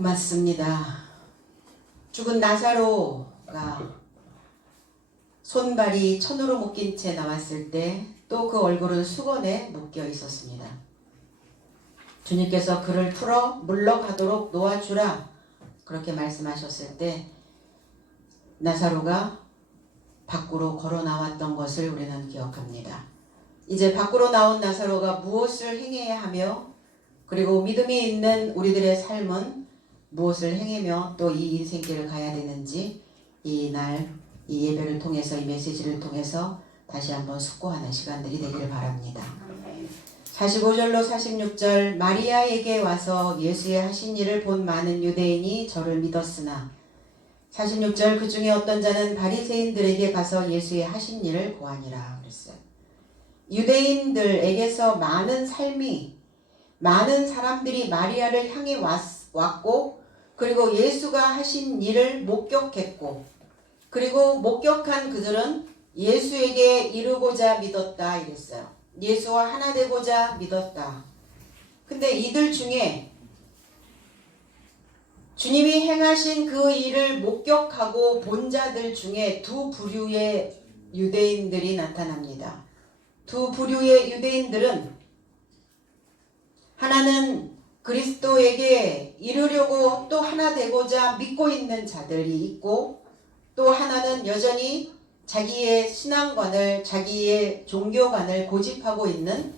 고맙습니다. 죽은 나사로가 손발이 천으로 묶인 채 나왔을 때 또 그 얼굴은 수건에 묶여 있었습니다. 주님께서 그를 풀어 물러가도록 놓아주라 그렇게 말씀하셨을 때 나사로가 밖으로 걸어 나왔던 것을 우리는 기억합니다. 이제 밖으로 나온 나사로가 무엇을 행해야 하며 그리고 믿음이 있는 우리들의 삶은 무엇을 행하며 또 이 인생길을 가야 되는지 이 예배를 통해서 이 메시지를 통해서 다시 한번 숙고하는 시간들이 되기를 바랍니다. 45절로 46절 마리아에게 와서 예수의 하신 일을 본 많은 유대인이 저를 믿었으나 46절 그 중에 어떤 자는 바리새인들에게 가서 예수의 하신 일을 고하니라 그랬어요. 유대인들에게서 많은 사람들이 마리아를 향해 왔고 그리고 예수가 하신 일을 목격했고 그리고 목격한 그들은 예수에게 이르고자 믿었다 이랬어요. 예수와 하나 되고자 믿었다. 근데 이들 중에 주님이 행하신 그 일을 목격하고 본 자들 중에 두 부류의 유대인들이 나타납니다. 두 부류의 유대인들은 하나는 그리스도에게 이르려고 또 하나 되고자 믿고 있는 자들이 있고 또 하나는 여전히 자기의 신앙관을 자기의 종교관을 고집하고 있는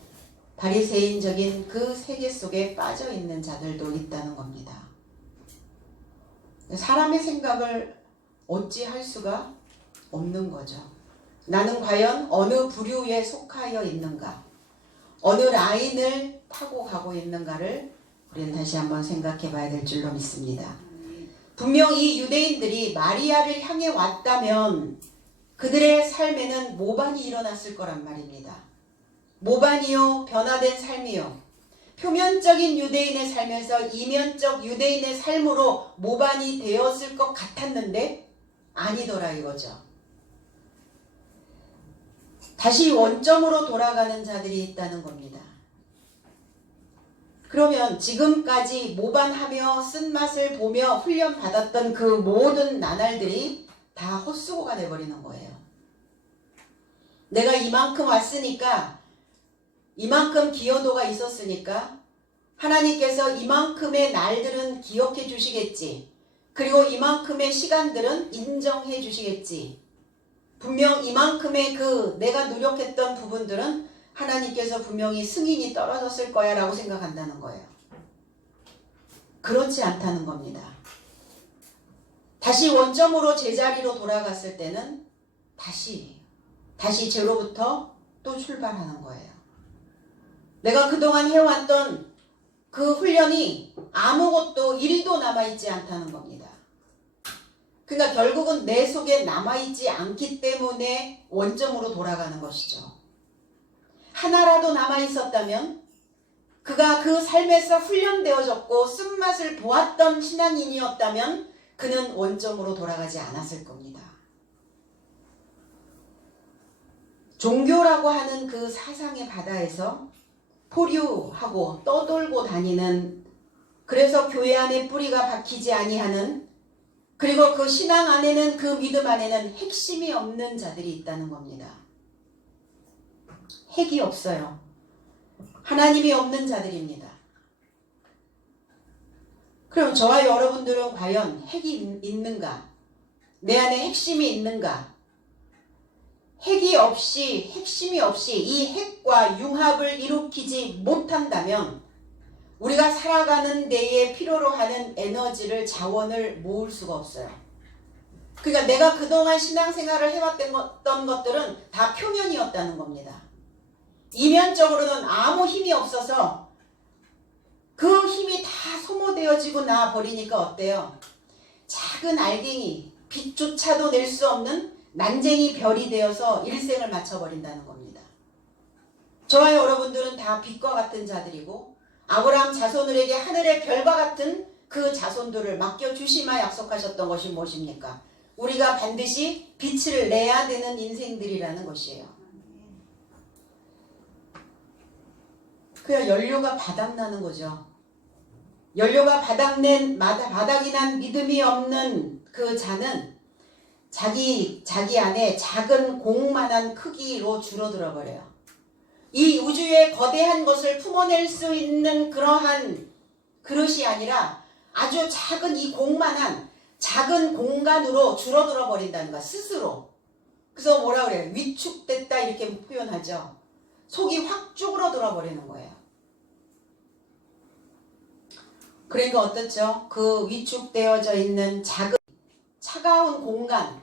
바리새인적인 그 세계 속에 빠져 있는 자들도 있다는 겁니다. 사람의 생각을 어찌할 수가 없는 거죠. 나는 과연 어느 부류에 속하여 있는가? 어느 라인을 타고 가고 있는가를 우리는 다시 한번 생각해 봐야 될 줄로 믿습니다. 분명 이 유대인들이 마리아를 향해 왔다면 그들의 삶에는 모반이 일어났을 거란 말입니다. 모반이요, 변화된 삶이요. 표면적인 유대인의 삶에서 이면적 유대인의 삶으로 모반이 되었을 것 같았는데 아니더라 이거죠. 다시 원점으로 돌아가는 자들이 있다는 겁니다. 그러면 지금까지 모반하며 쓴맛을 보며 훈련받았던 그 모든 나날들이 다 헛수고가 돼버리는 거예요. 내가 이만큼 왔으니까 이만큼 기여도가 있었으니까 하나님께서 이만큼의 날들은 기억해 주시겠지. 그리고 이만큼의 시간들은 인정해 주시겠지. 분명 이만큼의 그 내가 노력했던 부분들은 하나님께서 분명히 승인이 떨어졌을 거야 라고 생각한다는 거예요. 그렇지 않다는 겁니다. 다시 원점으로 제자리로 돌아갔을 때는 다시 제로부터 또 출발하는 거예요. 내가 그동안 해왔던 그 훈련이 아무것도 1도 남아있지 않다는 겁니다. 그러니까 결국은 내 속에 남아있지 않기 때문에 원점으로 돌아가는 것이죠. 하나라도 남아있었다면 그가 그 삶에서 훈련되어졌고 쓴맛을 보았던 신앙인이었다면 그는 원점으로 돌아가지 않았을 겁니다. 종교라고 하는 그 사상의 바다에서 포류하고 떠돌고 다니는, 그래서 교회 안에 뿌리가 박히지 아니하는, 그리고 그 신앙 안에는, 그 믿음 안에는 핵심이 없는 자들이 있다는 겁니다. 핵이 없어요. 하나님이 없는 자들입니다. 그럼 저와 여러분들은 과연 핵이 있는가? 내 안에 핵심이 있는가? 핵이 없이, 핵심이 없이 이 핵과 융합을 일으키지 못한다면 우리가 살아가는 데에 필요로 하는 에너지를, 자원을 모을 수가 없어요. 그러니까 내가 그동안 신앙생활을 해왔던 것들은 다 표면이었다는 겁니다. 이면적으로는 아무 힘이 없어서 그 힘이 다 소모되어지고 나버리니까 어때요? 작은 알갱이, 빛조차도 낼 수 없는 난쟁이 별이 되어서 일생을 마쳐버린다는 겁니다. 저와 여러분들은 다 빛과 같은 자들이고 아브라함 자손들에게 하늘의 별과 같은 그 자손들을 맡겨주시마 약속하셨던 것이 무엇입니까? 우리가 반드시 빛을 내야 되는 인생들이라는 것이에요. 그냥 연료가 바닥나는 거죠. 연료가 바닥이 난 믿음이 없는 그 자는 자기 안에 작은 공만한 크기로 줄어들어 버려요. 이 우주의 거대한 것을 품어낼 수 있는 그러한 그릇이 아니라 아주 작은 이 공만한 작은 공간으로 줄어들어 버린다는 거야, 스스로. 그래서 뭐라 그래요? 위축됐다 이렇게 표현하죠. 속이 확 쭈그러들어 버리는 거예요. 그러니까 어떻죠? 그 위축되어져 있는 작은 차가운 공간,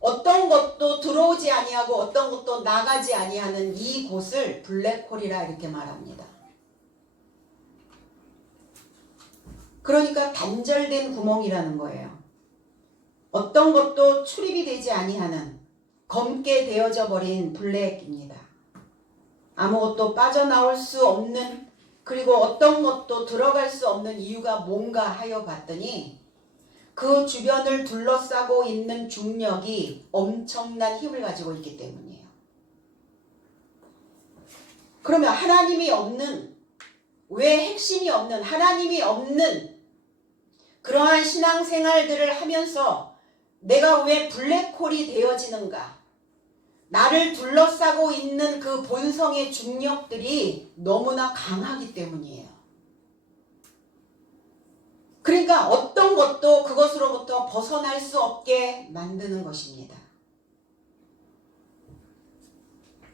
어떤 것도 들어오지 아니하고 어떤 것도 나가지 아니하는 이 곳을 블랙홀이라 이렇게 말합니다. 그러니까 단절된 구멍이라는 거예요. 어떤 것도 출입이 되지 아니하는 검게 되어져 버린 블랙입니다. 아무것도 빠져나올 수 없는, 그리고 어떤 것도 들어갈 수 없는 이유가 뭔가 하여 봤더니 그 주변을 둘러싸고 있는 중력이 엄청난 힘을 가지고 있기 때문이에요. 그러면 하나님이 없는, 왜 핵심이 없는, 하나님이 없는 그러한 신앙생활들을 하면서 내가 왜 블랙홀이 되어지는가? 나를 둘러싸고 있는 그 본성의 중력들이 너무나 강하기 때문이에요. 그러니까 어떤 것도 그것으로부터 벗어날 수 없게 만드는 것입니다.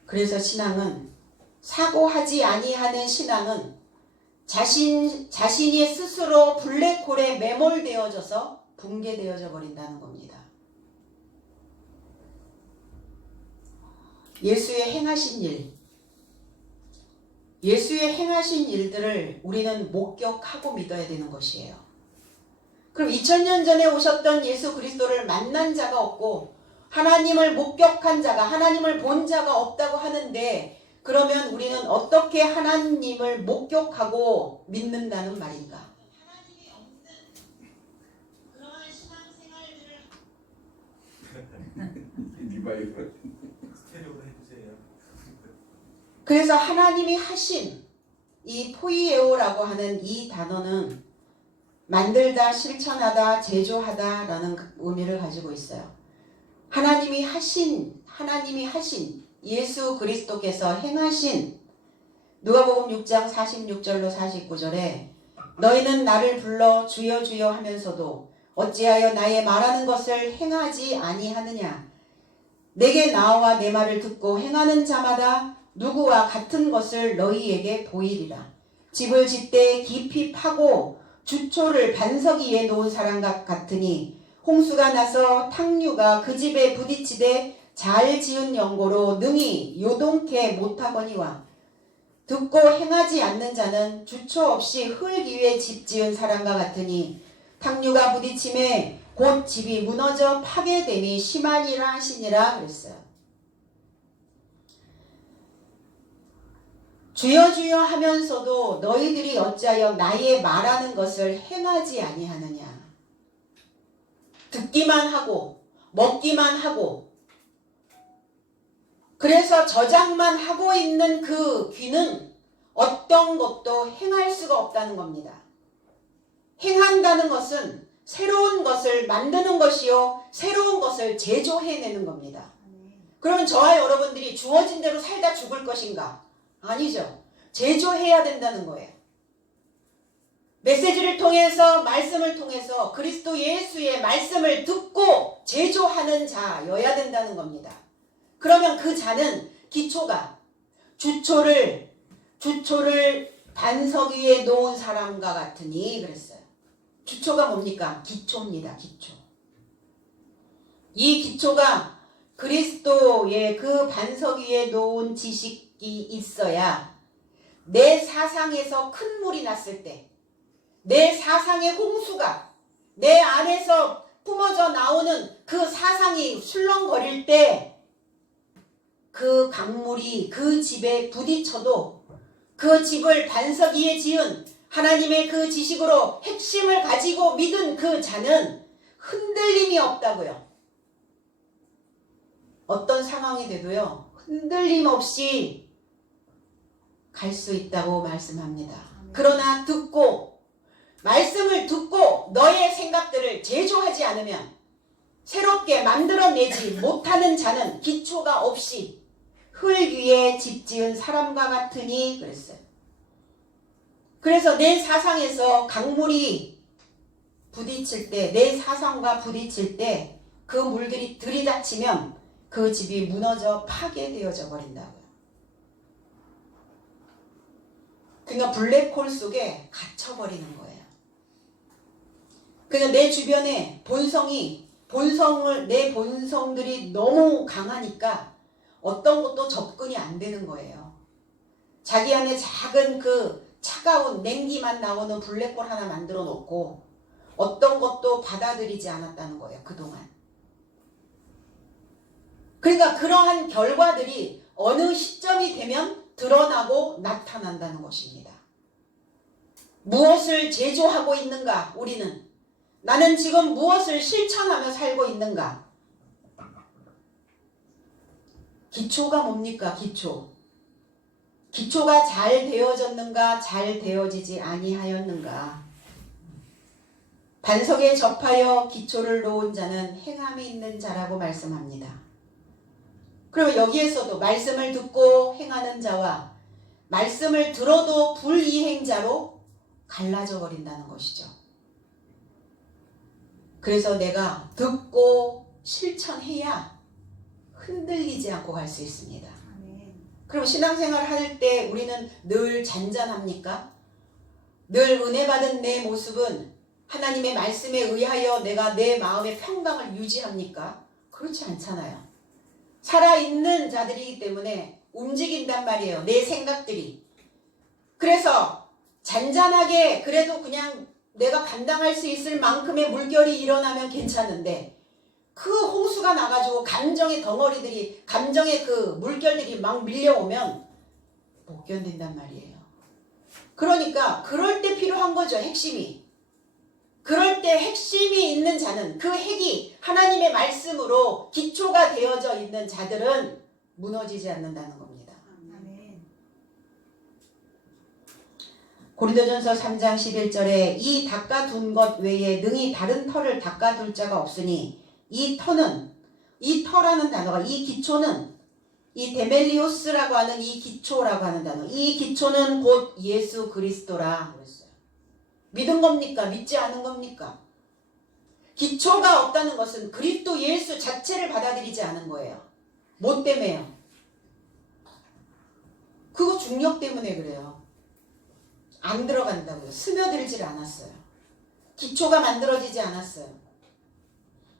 그래서 신앙은, 사고하지 아니하는 신앙은 자신이 스스로 블랙홀에 매몰되어져서 붕괴되어져 버린다는 겁니다. 예수의 행하신 일들을 우리는 목격하고 믿어야 되는 것이에요. 그럼 2000년 전에 오셨던 예수 그리스도를 만난 자가 없고 하나님을 목격한 자가, 하나님을 본 자가 없다고 하는데, 그러면 우리는 어떻게 하나님을 목격하고 믿는다는 말인가? 하나님이 없는 그러한 신앙생활들을 그래서 하나님이 하신 이 포이에오라고 하는 이 단어는 만들다, 실천하다, 제조하다 라는 의미를 가지고 있어요. 하나님이 하신 예수 그리스도께서 행하신, 누가복음 6장 46절로 49절에 너희는 나를 불러 주여 주여 하면서도 어찌하여 나의 말하는 것을 행하지 아니하느냐? 내게 나와 내 말을 듣고 행하는 자마다 누구와 같은 것을 너희에게 보이리라. 집을 짓되 깊이 파고 주초를 반석 위에 놓은 사람과 같으니 홍수가 나서 탕류가 그 집에 부딪히되 잘 지은 연고로 능히 요동케 못하거니와, 듣고 행하지 않는 자는 주초 없이 흙 위에 집 지은 사람과 같으니 탕류가 부딪힘에 곧 집이 무너져 파괴됨이 심하니라 하시니라 그랬어요. 주여 주여 하면서도 너희들이 어찌하여 나의 말하는 것을 행하지 아니하느냐? 듣기만 하고 먹기만 하고, 그래서 저장만 하고 있는 그 귀는 어떤 것도 행할 수가 없다는 겁니다. 행한다는 것은 새로운 것을 만드는 것이요, 새로운 것을 제조해내는 겁니다. 그러면 저와 여러분들이 주어진 대로 살다 죽을 것인가? 아니죠. 제조해야 된다는 거예요. 메시지를 통해서, 말씀을 통해서 그리스도 예수의 말씀을 듣고 제조하는 자여야 된다는 겁니다. 그러면 그 자는 기초가, 주초를 반석 위에 놓은 사람과 같으니 그랬어요. 주초가 뭡니까? 기초입니다. 기초. 이 기초가 그리스도의 그 반석 위에 놓은 지식이 있어야 내 사상에서 큰 물이 났을 때, 내 사상의 홍수가 내 안에서 뿜어져 나오는 그 사상이 술렁거릴 때 그 강물이 그 집에 부딪혀도 그 집을 반석 위에 지은 하나님의 그 지식으로 핵심을 가지고 믿은 그 자는 흔들림이 없다고요. 어떤 상황이 돼도요, 흔들림 없이 갈 수 있다고 말씀합니다. 그러나 듣고 말씀을 듣고 너의 생각들을 제조하지 않으면 새롭게 만들어내지 못하는 자는 기초가 없이 흙 위에 집 지은 사람과 같으니 그랬어요. 그래서 내 사상에서 강물이 부딪힐 때, 내 사상과 부딪힐 때 그 물들이 들이닥치면 그 집이 무너져 파괴되어져 버린다고요. 그러니까 블랙홀 속에 갇혀버리는 거예요. 그러니까 내 주변에 내 본성들이 너무 강하니까 어떤 것도 접근이 안 되는 거예요. 자기 안에 작은 그 차가운 냉기만 나오는 블랙홀 하나 만들어 놓고 어떤 것도 받아들이지 않았다는 거예요. 그동안. 그러니까 그러한 결과들이 어느 시점이 되면 드러나고 나타난다는 것입니다. 무엇을 제조하고 있는가? 우리는. 나는 지금 무엇을 실천하며 살고 있는가? 기초가 뭡니까? 기초가 잘 되어졌는가? 잘 되어지지 아니하였는가? 반석에 접하여 기초를 놓은 자는 행함이 있는 자라고 말씀합니다. 그러면 여기에서도 말씀을 듣고 행하는 자와 말씀을 들어도 불이행자로 갈라져 버린다는 것이죠. 그래서 내가 듣고 실천해야 흔들리지 않고 갈 수 있습니다. 그럼 신앙생활 할 때 우리는 늘 잔잔합니까? 늘 은혜 받은 내 모습은 하나님의 말씀에 의하여 내가 내 마음의 평강을 유지합니까? 그렇지 않잖아요. 살아있는 자들이기 때문에 움직인단 말이에요. 내 생각들이. 그래서 잔잔하게 그래도 그냥 내가 감당할 수 있을 만큼의 물결이 일어나면 괜찮은데 그 홍수가 나가지고 감정의 덩어리들이 감정의 그 물결들이 막 밀려오면 못 견딘단 말이에요. 그러니까 그럴 때 필요한 거죠. 핵심이. 그럴 때 핵심이 있는 자는 그 핵이 하나님의 말씀으로 기초가 되어져 있는 자들은 무너지지 않는다는 겁니다. 고린도전서 3장 11절에 이 닦아둔 것 외에 능히 다른 터를 닦아둘 자가 없으니 이 터라는 단어가 이 기초는 이 데멜리오스라고 하는 이 기초라고 하는 단어 이 기초는 곧 예수 그리스도라 그랬어요. 믿은 겁니까? 믿지 않은 겁니까? 기초가 없다는 것은 그리스도 예수 자체를 받아들이지 않은 거예요. 뭐 때문에요? 그거 중력 때문에 그래요. 안 들어간다고요. 스며들질 않았어요. 기초가 만들어지지 않았어요.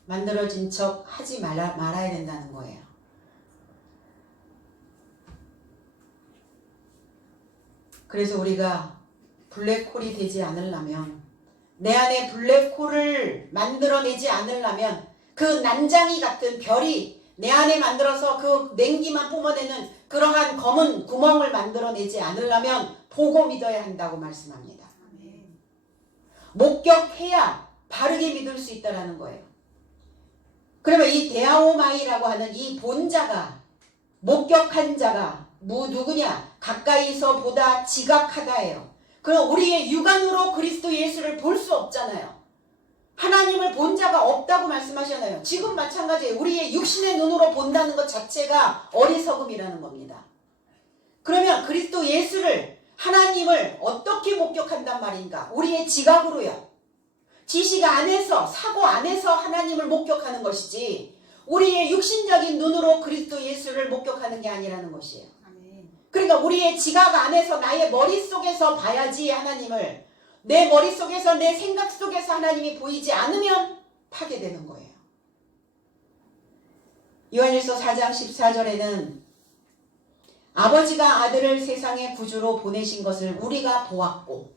만들어진 척 하지 말아야 된다는 거예요. 그래서 우리가 블랙홀이 되지 않으려면 내 안에 블랙홀을 만들어내지 않으려면 그 난장이 같은 별이 내 안에 만들어서 그 냉기만 뿜어내는 그러한 검은 구멍을 만들어내지 않으려면 보고 믿어야 한다고 말씀합니다. 목격해야 바르게 믿을 수 있다는 거예요. 그러면 이 데아오마이라고 하는 이 본자가 목격한 자가 누구냐? 가까이서 보다 지각하다예요. 그럼 우리의 육안으로 그리스도 예수를 볼 수 없잖아요. 하나님을 본 자가 없다고 말씀하셨나요? 지금 마찬가지예요. 우리의 육신의 눈으로 본다는 것 자체가 어리석음이라는 겁니다. 그러면 그리스도 예수를 하나님을 어떻게 목격한단 말인가? 우리의 지각으로요. 지식 안에서 사고 안에서 하나님을 목격하는 것이지 우리의 육신적인 눈으로 그리스도 예수를 목격하는 게 아니라는 것이에요. 그러니까 우리의 지각 안에서 나의 머릿속에서 봐야지 하나님을 내 머릿속에서 내 생각 속에서 하나님이 보이지 않으면 파괴되는 거예요. 요한일서 4장 14절에는 아버지가 아들을 세상의 구주로 보내신 것을 우리가 보았고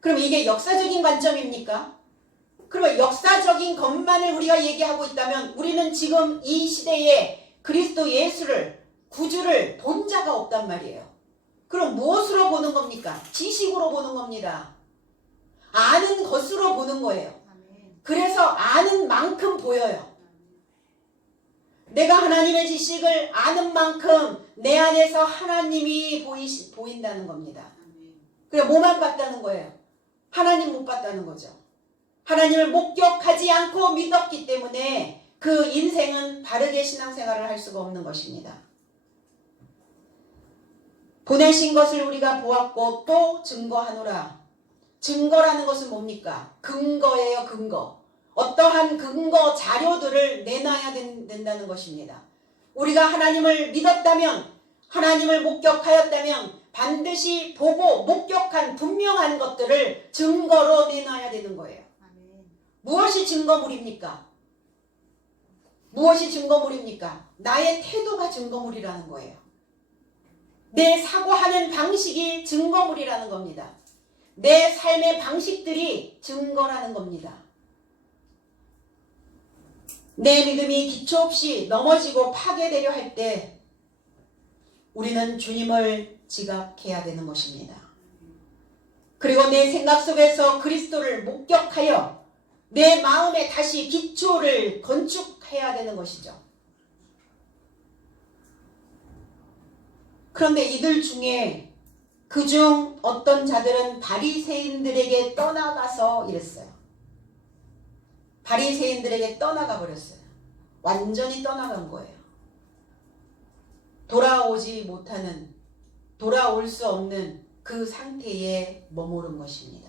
그럼 이게 역사적인 관점입니까? 그러면 역사적인 것만을 우리가 얘기하고 있다면 우리는 지금 이 시대에 그리스도 예수를 구주를 본 자가 없단 말이에요. 그럼 무엇으로 보는 겁니까? 지식으로 보는 겁니다. 아는 것으로 보는 거예요. 그래서 아는 만큼 보여요. 내가 하나님의 지식을 아는 만큼 내 안에서 하나님이 보인다는 겁니다. 그래 뭐만 봤다는 거예요? 하나님 못 봤다는 거죠. 하나님을 목격하지 않고 믿었기 때문에 그 인생은 바르게 신앙생활을 할 수가 없는 것입니다. 보내신 것을 우리가 보았고 또 증거하노라. 증거라는 것은 뭡니까? 근거예요, 근거. 어떠한 근거 자료들을 내놔야 된다는 것입니다. 우리가 하나님을 믿었다면, 하나님을 목격하였다면 반드시 보고 목격한 분명한 것들을 증거로 내놔야 되는 거예요. 무엇이 증거물입니까? 무엇이 증거물입니까? 나의 태도가 증거물이라는 거예요. 내 사고하는 방식이 증거물이라는 겁니다. 내 삶의 방식들이 증거라는 겁니다. 내 믿음이 기초 없이 넘어지고 파괴되려 할 때 우리는 주님을 지각해야 되는 것입니다. 그리고 내 생각 속에서 그리스도를 목격하여 내 마음에 다시 기초를 건축해야 되는 것이죠. 그런데 이들 중에 그중 어떤 자들은 바리새인들에게 떠나가서 이랬어요. 바리새인들에게 떠나가 버렸어요. 완전히 떠나간 거예요. 돌아오지 못하는, 돌아올 수 없는 그 상태에 머무른 것입니다.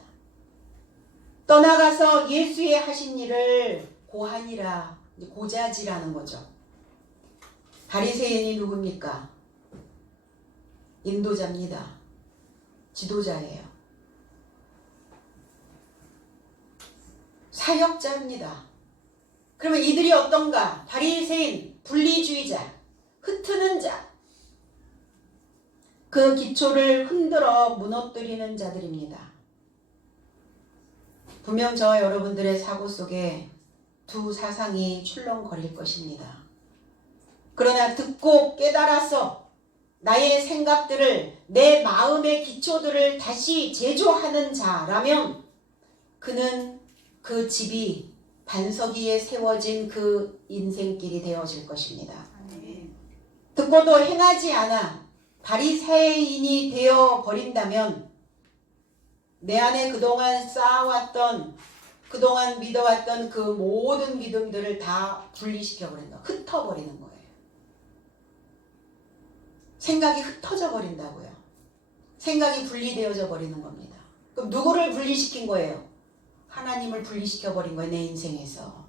떠나가서 예수의 하신 일을 고하니라, 고자지라는 거죠. 바리새인이 누굽니까? 인도자입니다. 지도자예요. 사역자입니다. 그러면 이들이 어떤가? 바리새인, 분리주의자, 흩트는 자, 그 기초를 흔들어 무너뜨리는 자들입니다. 분명 저와 여러분들의 사고 속에 두 사상이 출렁거릴 것입니다. 그러나 듣고 깨달아서 나의 생각들을, 내 마음의 기초들을 다시 제조하는 자라면 그는 그 집이 반석 위에 세워진 그 인생길이 되어질 것입니다. 듣고도 행하지 않아 바리새인이 되어 버린다면 내 안에 그동안 쌓아왔던, 그동안 믿어왔던 그 모든 믿음들을 다 분리시켜 버린다. 흩어버리는 거예요. 생각이 흩어져 버린다고요. 생각이 분리되어져 버리는 겁니다. 그럼 누구를 분리시킨 거예요? 하나님을 분리시켜 버린 거예요. 내 인생에서.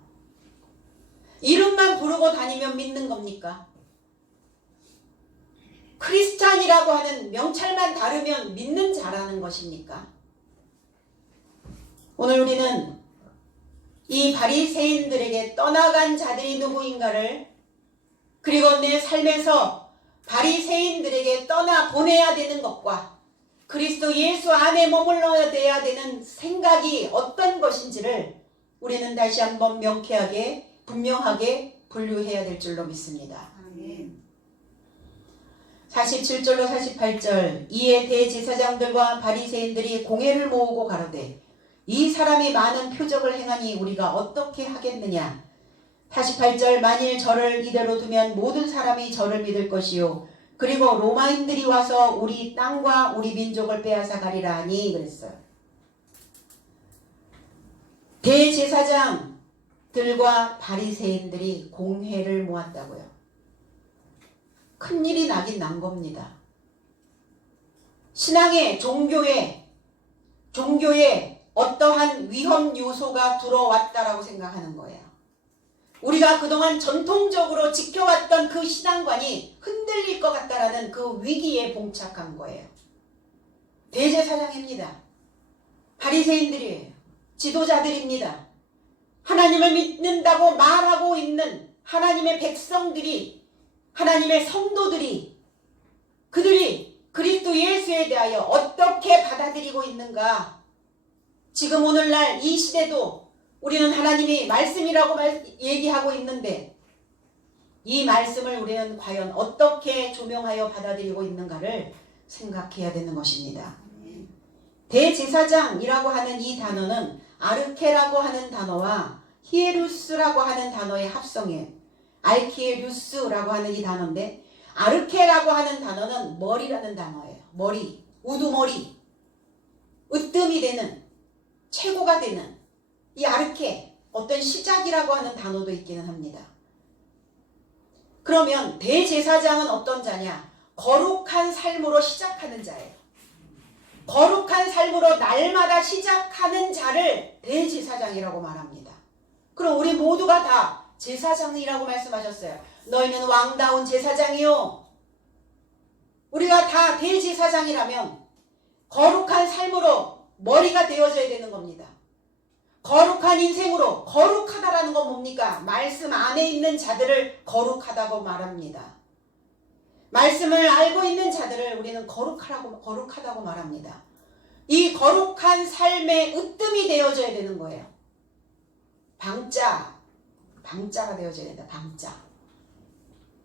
이름만 부르고 다니면 믿는 겁니까? 크리스찬이라고 하는 명찰만 다르면 믿는 자라는 것입니까? 오늘 우리는 이 바리새인들에게 떠나간 자들이 누구인가를, 그리고 내 삶에서 바리새인들에게 떠나 보내야 되는 것과 그리스도 예수 안에 머물러야 되는 생각이 어떤 것인지를 우리는 다시 한번 명쾌하게, 분명하게 분류해야 될 줄로 믿습니다. 47절로 48절, 이에 대제사장들과 바리새인들이 공회를 모으고 가로되 이 사람이 많은 표적을 행하니 우리가 어떻게 하겠느냐. 48절, 만일 저를 이대로 두면 모든 사람이 저를 믿을 것이요 그리고 로마인들이 와서 우리 땅과 우리 민족을 빼앗아 가리라 하니 그랬어요. 대제사장들과 바리새인들이 공회를 모았다고요. 큰일이 나긴 난 겁니다. 신앙의 종교에 어떠한 위험 요소가 들어왔다라고 생각하는 거예요. 우리가 그동안 전통적으로 지켜왔던 그 신앙관이 흔들릴 것 같다라는 그 위기에 봉착한 거예요. 대제사장입니다. 바리새인들이에요. 지도자들입니다. 하나님을 믿는다고 말하고 있는 하나님의 백성들이, 하나님의 성도들이, 그들이 그리스도 예수에 대하여 어떻게 받아들이고 있는가. 지금 오늘날 이 시대도 우리는 하나님이 말씀이라고 얘기하고 있는데 이 말씀을 우리는 과연 어떻게 조명하여 받아들이고 있는가를 생각해야 되는 것입니다. 대제사장이라고 하는 이 단어는 아르케라고 하는 단어와 히에루스라고 하는 단어의 합성이에요. 알키에루스라고 하는 이 단어인데, 아르케라고 하는 단어는 머리라는 단어예요. 머리, 우두머리, 으뜸이 되는, 최고가 되는 이 아르케, 어떤 시작이라고 하는 단어도 있기는 합니다. 그러면 대제사장은 어떤 자냐? 거룩한 삶으로 시작하는 자예요. 거룩한 삶으로 날마다 시작하는 자를 대제사장이라고 말합니다. 그럼 우리 모두가 다 제사장이라고 말씀하셨어요. 너희는 왕다운 제사장이요. 우리가 다 대제사장이라면 거룩한 삶으로 머리가 되어져야 되는 겁니다. 거룩한 인생으로, 거룩하다라는 건 뭡니까? 말씀 안에 있는 자들을 거룩하다고 말합니다. 말씀을 알고 있는 자들을 우리는 거룩하다고 말합니다. 이 거룩한 삶의 으뜸이 되어져야 되는 거예요. 방자가 되어져야 된다. 방자.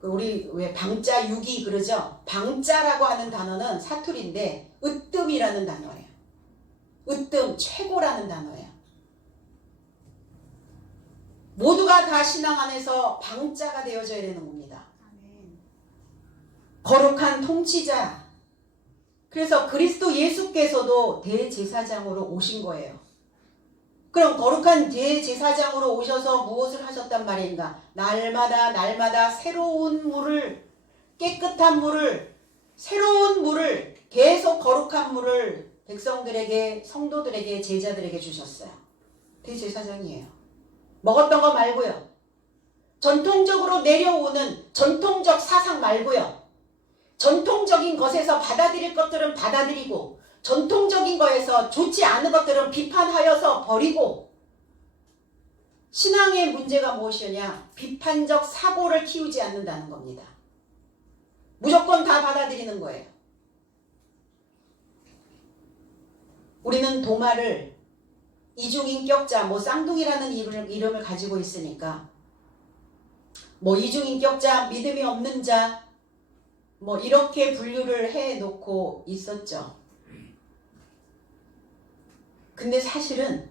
우리 왜 방자 유기 그러죠? 방자라고 하는 단어는 사투리인데 으뜸이라는 단어예요. 으뜸, 최고라는 단어예요. 모두가 다 신앙 안에서 방자가 되어져야 되는 겁니다. 거룩한 통치자. 그래서 그리스도 예수께서도 대제사장으로 오신 거예요. 그럼 거룩한 대제사장으로 오셔서 무엇을 하셨단 말인가? 날마다 새로운 물을, 깨끗한 물을, 새로운 물을, 계속 거룩한 물을 백성들에게, 성도들에게, 제자들에게 주셨어요. 대제사장이에요. 먹었던 거 말고요. 전통적으로 내려오는 전통적 사상 말고요. 전통적인 것에서 받아들일 것들은 받아들이고 전통적인 거에서 좋지 않은 것들은 비판하여서 버리고. 신앙의 문제가 무엇이냐? 비판적 사고를 키우지 않는다는 겁니다. 무조건 다 받아들이는 거예요. 우리는 도마를 이중인격자, 쌍둥이라는 이름을 가지고 있으니까 이중인격자, 믿음이 없는 자, 이렇게 분류를 해놓고 있었죠. 근데 사실은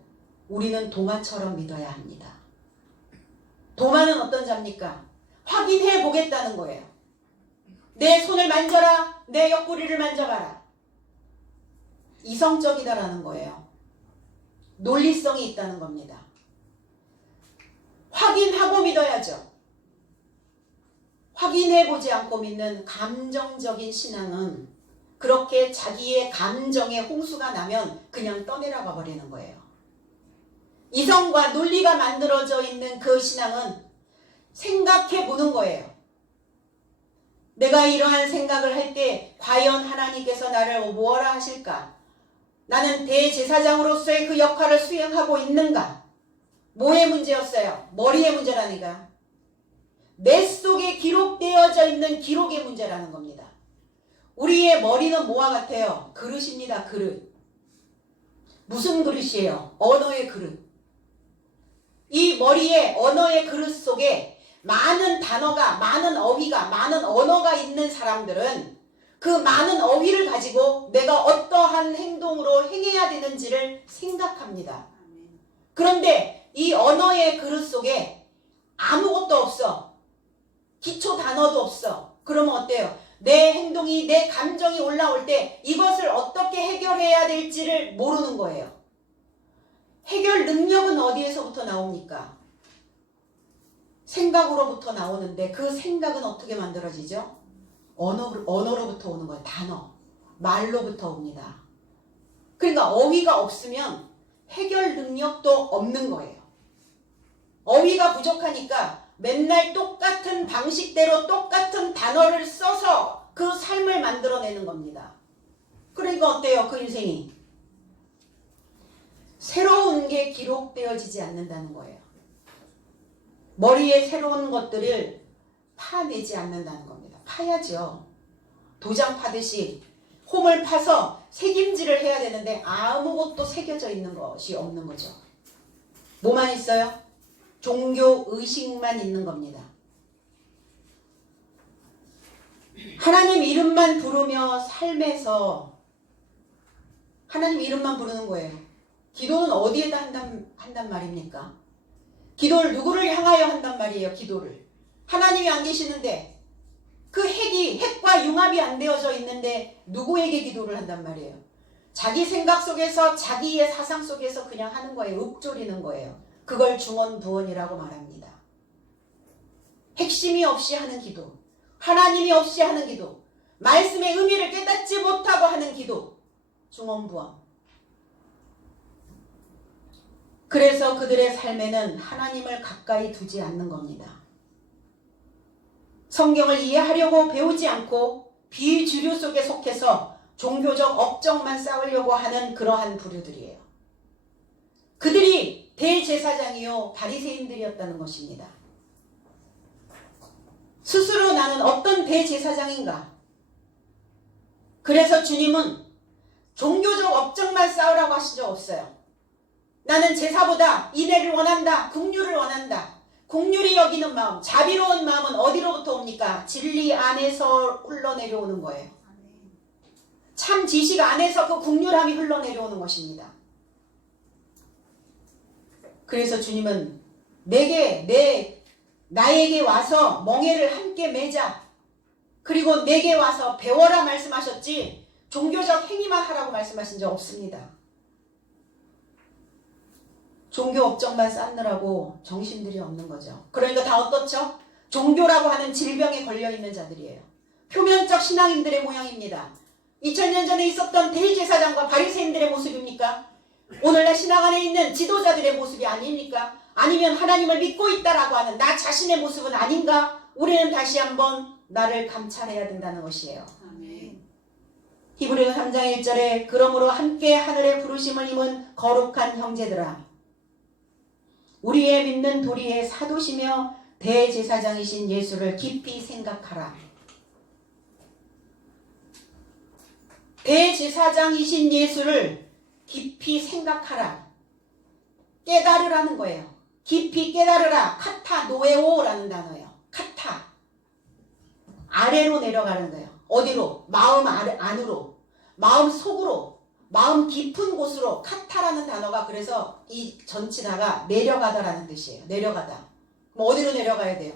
우리는 도마처럼 믿어야 합니다. 도마는 어떤 자입니까? 확인해 보겠다는 거예요. 내 손을 만져라. 내 옆구리를 만져봐라. 이성적이다라는 거예요. 논리성이 있다는 겁니다. 확인하고 믿어야죠. 확인해보지 않고 믿는 감정적인 신앙은 그렇게 자기의 감정에 홍수가 나면 그냥 떠내려가 버리는 거예요. 이성과 논리가 만들어져 있는 그 신앙은 생각해 보는 거예요. 내가 이러한 생각을 할 때 과연 하나님께서 나를 뭐라 하실까? 나는 대제사장으로서의 그 역할을 수행하고 있는가? 뭐의 문제였어요? 머리의 문제라니까. 내 속에 기록되어져 있는 기록의 문제라는 겁니다. 우리의 머리는 뭐와 같아요? 그릇입니다. 그릇. 무슨 그릇이에요? 언어의 그릇. 이 머리에 언어의 그릇 속에 많은 단어가, 많은 어휘가, 많은 언어가 있는 사람들은 그 많은 어휘를 가지고 내가 어떠한 행동으로 행해야 되는지를 생각합니다. 그런데 이 언어의 그릇 속에 아무것도 없어. 기초 단어도 없어. 그러면 어때요? 내 행동이, 내 감정이 올라올 때 이것을 어떻게 해결해야 될지를 모르는 거예요. 해결 능력은 어디에서부터 나옵니까? 생각으로부터 나오는데 그 생각은 어떻게 만들어지죠? 언어로부터 오는 거예요. 단어. 말로부터 옵니다. 그러니까 어휘가 없으면 해결 능력도 없는 거예요. 어휘가 부족하니까 맨날 똑같은 방식대로 똑같은 단어를 써서 그 삶을 만들어내는 겁니다. 그러니까 어때요? 그 인생이. 새로운 게 기록되어지지 않는다는 거예요. 머리에 새로운 것들을 파내지 않는다는 겁니다. 파야죠. 도장 파듯이 홈을 파서 새김질을 해야 되는데 아무것도 새겨져 있는 것이 없는 거죠. 뭐만 있어요? 종교 의식만 있는 겁니다. 하나님 이름만 부르며 삶에서 하나님 이름만 부르는 거예요. 기도는 어디에다 한단 말입니까? 기도를 누구를 향하여 한단 말이에요. 기도를. 하나님이 안 계시는데 그 핵과 융합이 안 되어져 있는데 누구에게 기도를 한단 말이에요. 자기 생각 속에서 자기의 사상 속에서 그냥 하는 거예요. 읊조리는 거예요. 그걸 중언부언이라고 말합니다. 핵심이 없이 하는 기도, 하나님이 없이 하는 기도, 말씀의 의미를 깨닫지 못하고 하는 기도, 중언부언. 그래서 그들의 삶에는 하나님을 가까이 두지 않는 겁니다. 성경을 이해하려고 배우지 않고 비주류 속에 속해서 종교적 업적만 쌓으려고 하는 그러한 부류들이에요. 그들이 대제사장이요 바리새인들이었다는 것입니다. 스스로 나는 어떤 대제사장인가? 그래서 주님은 종교적 업적만 쌓으라고 하신 적 없어요. 나는 제사보다 인애를 원한다. 긍휼을 원한다. 긍휼히 여기는 마음, 자비로운 마음은 어디로부터 옵니까? 진리 안에서 흘러내려오는 거예요. 참 지식 안에서 그 긍휼함이 흘러내려오는 것입니다. 그래서 주님은 나에게 와서 멍에를 함께 매자. 그리고 내게 와서 배워라 말씀하셨지 종교적 행위만 하라고 말씀하신 적 없습니다. 종교 업적만 쌓느라고 정신들이 없는 거죠. 그러니까 다 어떻죠? 종교라고 하는 질병에 걸려있는 자들이에요. 표면적 신앙인들의 모양입니다. 2000년 전에 있었던 대제사장과 바리새인들의 모습입니까? 오늘날 신앙 안에 있는 지도자들의 모습이 아닙니까? 아니면 하나님을 믿고 있다라고 하는 나 자신의 모습은 아닌가? 우리는 다시 한번 나를 감찰해야 된다는 것이에요. 아멘. 히브리서 3장 1절에 그러므로 함께 하늘의 부르심을 입은 거룩한 형제들아 우리의 믿는 도리의 사도시며 대제사장이신 예수를 깊이 생각하라. 대제사장이신 예수를 깊이 생각하라. 깨달으라는 거예요. 깊이 깨달으라. 카타 노에오라는 단어예요. 카타. 아래로 내려가는 거예요. 어디로? 마음 안으로. 마음 속으로. 마음 깊은 곳으로. 카타라는 단어가 그래서 이 전치다가 내려가다라는 뜻이에요. 내려가다. 그럼 어디로 내려가야 돼요?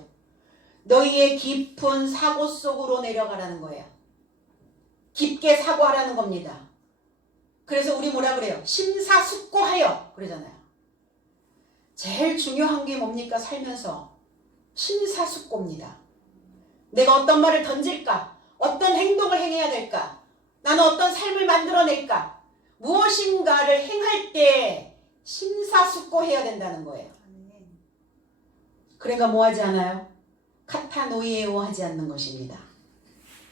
너희의 깊은 사고 속으로 내려가라는 거예요. 깊게 사고하라는 겁니다. 그래서 우리 뭐라 그래요? 심사숙고하여 그러잖아요. 제일 중요한 게 뭡니까? 살면서 심사숙고입니다. 내가 어떤 말을 던질까? 어떤 행동을 행해야 될까? 나는 어떤 삶을 만들어낼까? 무엇인가를 행할 때 심사숙고해야 된다는 거예요. 그러니까 뭐 하지 않아요? 카타노이에오 하지 않는 것입니다.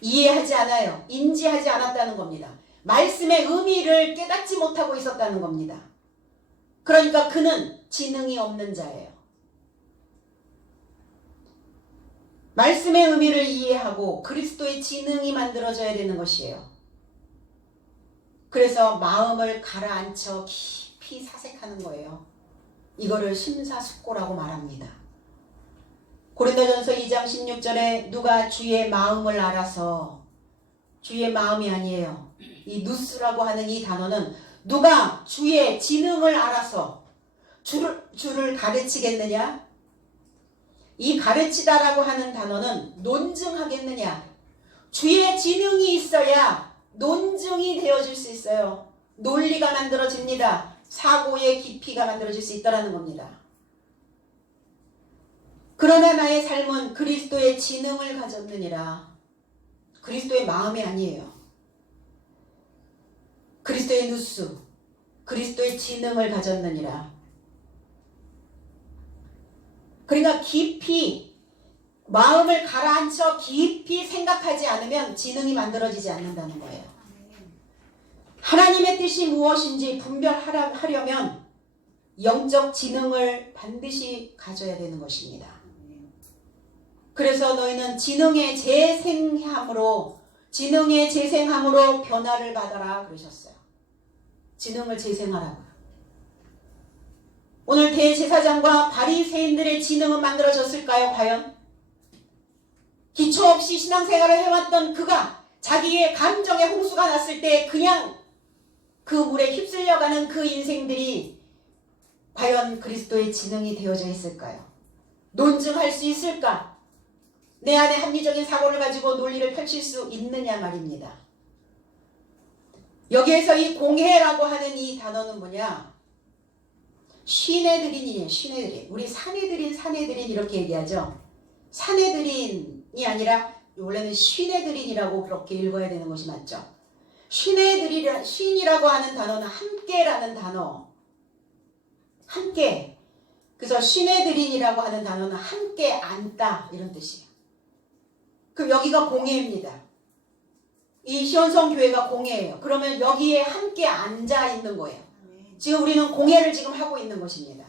이해하지 않아요. 인지하지 않았다는 겁니다. 말씀의 의미를 깨닫지 못하고 있었다는 겁니다. 그러니까 그는 지능이 없는 자예요. 말씀의 의미를 이해하고 그리스도의 지능이 만들어져야 되는 것이에요. 그래서 마음을 가라앉혀 깊이 사색하는 거예요. 이거를 심사숙고라고 말합니다. 고린도전서 2장 16절에 누가 주의 마음을 알아서 주의 마음이 아니에요. 이 누스라고 하는 이 단어는 누가 주의 지능을 알아서 주를 가르치겠느냐? 이 가르치다라고 하는 단어는 논증하겠느냐? 주의 지능이 있어야 논증이 되어질 수 있어요. 논리가 만들어집니다. 사고의 깊이가 만들어질 수 있다는 겁니다. 그러나 나의 삶은 그리스도의 지능을 가졌느니라. 그리스도의 마음이 아니에요. 그리스도의 누스, 그리스도의 지능을 가졌느니라. 그러니까 깊이 마음을 가라앉혀 깊이 생각하지 않으면 지능이 만들어지지 않는다는 거예요. 하나님의 뜻이 무엇인지 분별하려면 영적 지능을 반드시 가져야 되는 것입니다. 그래서 너희는 지능의 재생함으로 변화를 받아라 그러셨어요. 지능을 재생하라고. 오늘 대제사장과 바리새인들의 지능은 만들어졌을까요? 과연? 기초 없이 신앙생활을 해왔던 그가 자기의 감정의 홍수가 났을 때 그냥 그 물에 휩쓸려가는 그 인생들이 과연 그리스도의 지능이 되어져 있을까요? 논증할 수 있을까? 내 안에 합리적인 사고를 가지고 논리를 펼칠 수 있느냐 말입니다. 여기에서 이 공회라고 하는 이 단어는 뭐냐? 시내들인이에요. 시내들인. 우리 사내들인 이렇게 얘기하죠. 사내들인이 아니라 원래는 시내들인이라고 그렇게 읽어야 되는 것이 맞죠. 신이라고 하는 단어는 함께라는 단어. 함께. 그래서 시내들인이라고 하는 단어는 함께 앉다 이런 뜻이에요. 그럼 여기가 공회입니다. 이 시온성 교회가 공회예요. 그러면 여기에 함께 앉아 있는 거예요. 지금 우리는 공회를 지금 하고 있는 것입니다.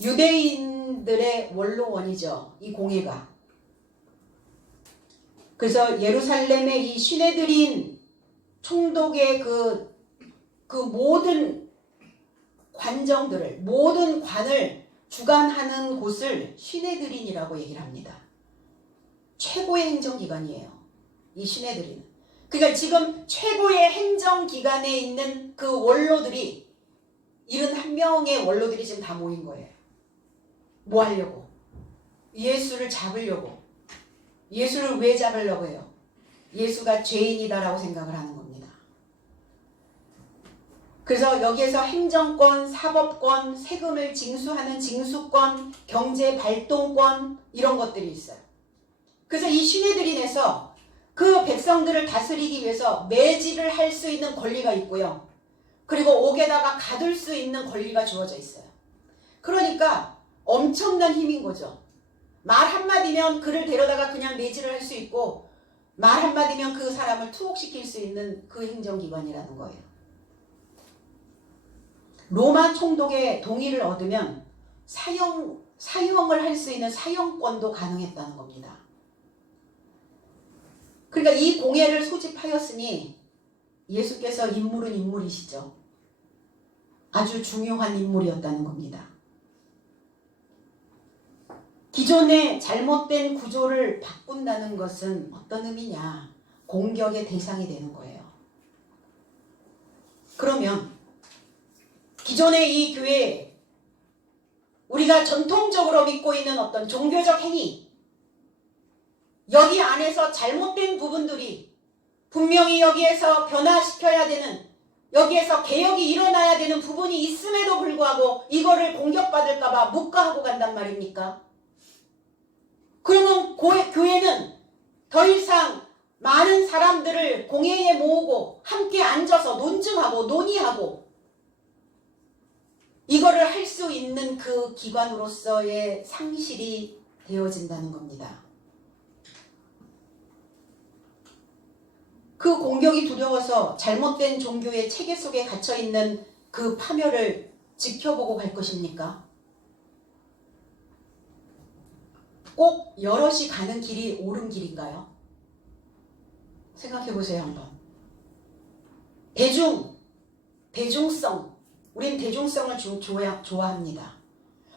유대인들의 원로원이죠. 이 공회가. 그래서 예루살렘의 이 시내들인 총독의 그 모든 관정들을, 모든 관을 주관하는 곳을 시내들인이라고 얘기를 합니다. 최고의 행정기관이에요. 이 시내들인. 그러니까 지금 최고의 행정기관에 있는 그 원로들이 71명의 원로들이 지금 다 모인 거예요. 뭐 하려고? 예수를 잡으려고. 예수를 왜 잡으려고 해요? 예수가 죄인이다라고 생각을 하는 겁니다. 그래서 여기에서 행정권, 사법권, 세금을 징수하는 징수권, 경제 발동권 이런 것들이 있어요. 그래서 이 시내들인에서 그 백성들을 다스리기 위해서 매질을 할 수 있는 권리가 있고요. 그리고 옥에다가 가둘 수 있는 권리가 주어져 있어요. 그러니까 엄청난 힘인 거죠. 말 한마디면 그를 데려다가 그냥 매질을 할 수 있고 말 한마디면 그 사람을 투옥시킬 수 있는 그 행정기관이라는 거예요. 로마 총독의 동의를 얻으면 사형을 할 수 있는 사형권도 가능했다는 겁니다. 그러니까 이 공회를 소집하였으니 예수께서 인물은 인물이시죠. 아주 중요한 인물이었다는 겁니다. 기존의 잘못된 구조를 바꾼다는 것은 어떤 의미냐? 공격의 대상이 되는 거예요. 그러면 기존의 이 교회, 우리가 전통적으로 믿고 있는 어떤 종교적 행위, 여기 안에서 잘못된 부분들이 분명히 여기에서 변화시켜야 되는, 여기에서 개혁이 일어나야 되는 부분이 있음에도 불구하고 이거를 공격받을까 봐 묵과하고 간단 말입니까? 그러면 교회는 더 이상 많은 사람들을 공회에 모으고 함께 앉아서 논증하고 논의하고 이거를 할 수 있는 그 기관으로서의 상실이 되어진다는 겁니다. 그 공격이 두려워서 잘못된 종교의 체계 속에 갇혀있는 그 파멸을 지켜보고 갈 것입니까? 꼭 여럿이 가는 길이 옳은 길인가요? 생각해 보세요 한번. 대중성. 우린 대중성을 좋아합니다.